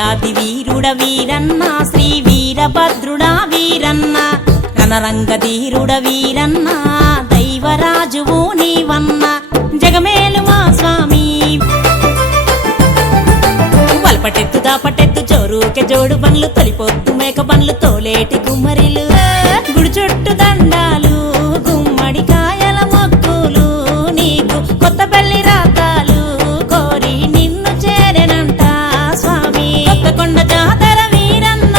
వీరాది వీరుడ వీరన్న శ్రీ వీరభద్రుడ వీరన్న రణరంగధీరుడ వీరన్న దైవరాజువు నీవన్న జగమేలు మా స్వామి వల్పటెత్తు దాపటెత్తు జోరుకే జోడు బండ్లు తొలిపొత్తు మేక బండ్లు తోలేటి గుమ్మరిలు గుడి చుట్టూ దండాలు గుమ్మడి కాయల మొక్కులు నీకు కొత్త పెళ్లి రాతాలు కోరి నిన్ను చేరెనంట స్వామి కొత్తకొండ జాతర వీరన్న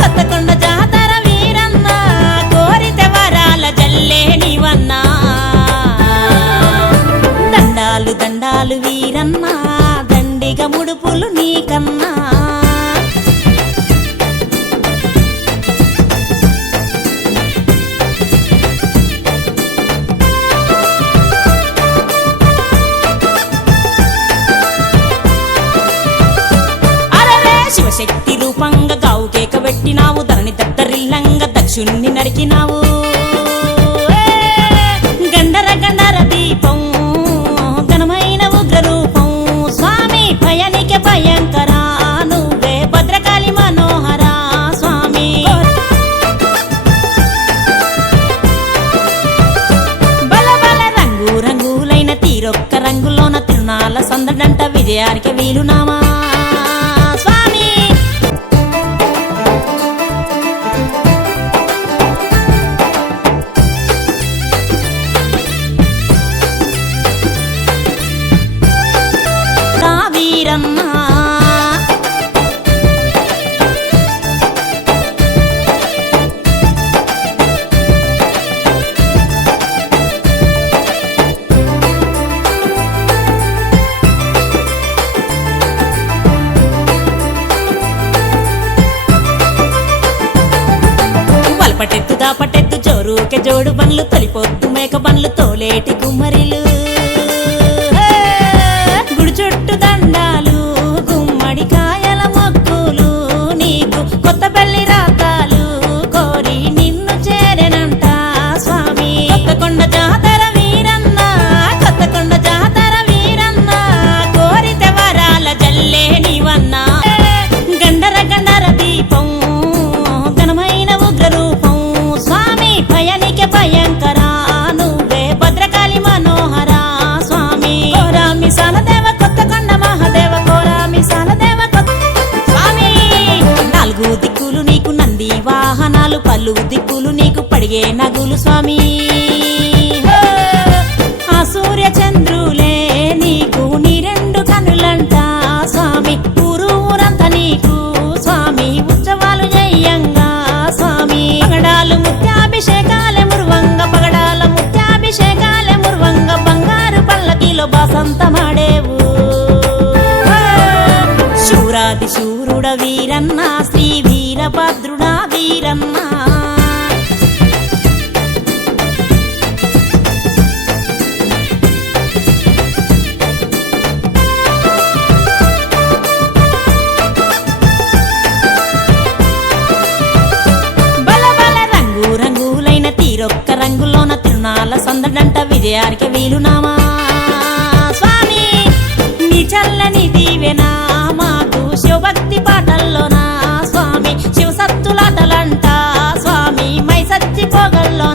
కొత్తకొండ జాతర వీరన్న కోరితే వరాల జల్లే నీవన్నా దండాలు దండాలు వీరన్న దండిగా ముడుపులు నీకన్నా శివశక్తి రూపంగా గావు కేక పెట్టినావు ధరణి దత్తరిల్లంగా దక్షుణ్ణి నరికినావు గండర గండర దీపం ఘనమైన ఉగ్ర రూపం స్వామి భయానికి భయంకర నువ్వే భద్రకాళి మనోహర స్వామి బల బల రంగు రంగులైన తీరొక్క రంగులోన తిరునాళ్ళ సందడంట విజయానికి వీలునామా వీరన్నా వల్పటెత్తు దాపటెత్తు జోరుకే జోడు బండ్లు తొలిపొత్తు మేక బండ్లు తోలేటి గుమ్మరిలు గుడి చుట్టూ దండాలు గుమ్మడి కాయల మొక్కులు నీకు కొత్త పెళ్లి రాతాలు కోరి నిన్ను చేరెనంట స్వామి కొత్తకొండ జాతర వీరన్న కొత్తకొండ జాతర వీరన్న కోరితే వరాల జల్లే నీవన్నా గండర గండర దీపం ఘనమైన ఉగ్ర రూపం స్వామి భయానికి భయంకర నువ్వే భద్రకాళి మనోహర స్వామి కోరామి సాలదేవ కొత్తకొండ మహాదేవ కోరామి సాలదేవ స్వామి నాలుగు దిక్కులు నీకు నంది వాహనాలు పలు దిక్కులు నీకు పడిగే నగులు స్వామి ఆ సూర్య చంద్రులే నీకు నీ రెండు కనులంట స్వామి ఊరు ఊరంతా నీకు స్వామి ఉత్సవాలు జయంగా స్వామి పగడాలు ముత్యాభిషేకాలే మురువంగ పగడాల ముత్యాభిషేకాలే మురువంగ బంగారు పల్లకిలో బాసంత మాడేవు శూరాది శూరుడ వీరన్న శ్రీ వీరభద్రుడ వీరన్న బల బల రంగు రంగులైన తీరొక్క రంగులోన తిరునాళ్ళ సందడంట విజయానికి వీలునామా స్వామి నీ చల్లని దీవెనా మాకు శివభక్తి పాటల్లోనా స్వామి శివసత్తులాటలంట స్వామి మై సచ్చి పోగల్లో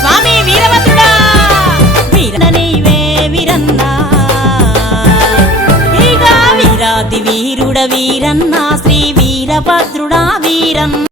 స్వామి వీరభద్రుడా వీర నీవే వీరన్నా వీరాది వీరుడ వీరన్న శ్రీ వీరభద్రుడా వీరన్న